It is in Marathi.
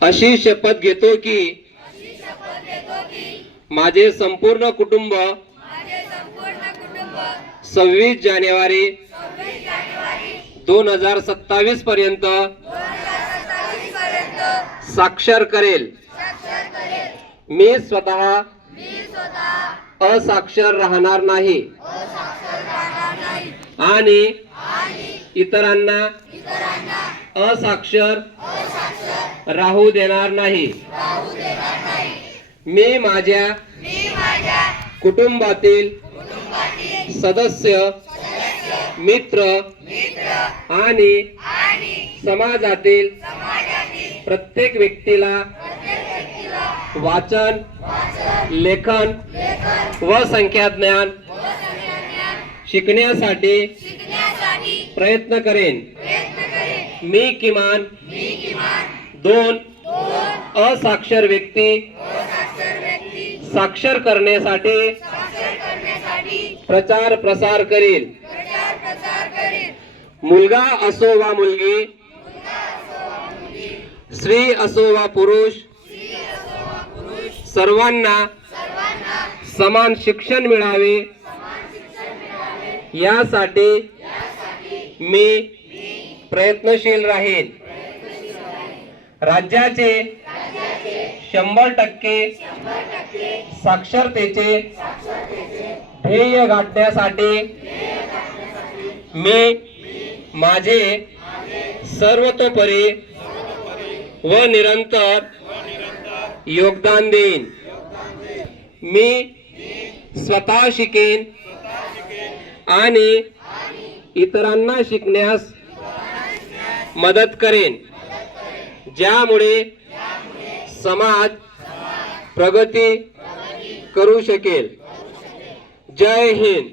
अशी शपथ घेतो की माझे संपूर्ण कुटुंब 26 जानेवारी 2027 पर्यंत साक्षर करेल। मी स्वतः असाक्षर राहणार नाही आणि इतरांना असाक्षर राहू देणार नाही। मी माझ्या कुटुंबातील सदस्य, मित्र आणि समाजातील प्रत्येक व्यक्तीला वाचन, लेखन व संख्याज्ञान शिकण्यासाठी प्रयत्न करेन। मी किमान 2 असाक्षर व्यक्ती साक्षर करण्यासाठी प्रचार प्रसार करेल। मुलगा असो वा मुलगी, स्त्री असो वा पुरुष, सर्वांना समान शिक्षण मिळावे यासाठी मी प्रयत्नशील राहीन। राज्याचे 100% साक्षरतेचे ध्येय गाठण्यासाठी मी माझे सर्वतोपरी व निरंतर योगदान देईन। मी स्वतः शिकेन आणि इतरांना शिकण्यास मदत करेन, ज्यामुळे समाज प्रगती करू शकेल। जय हिंद।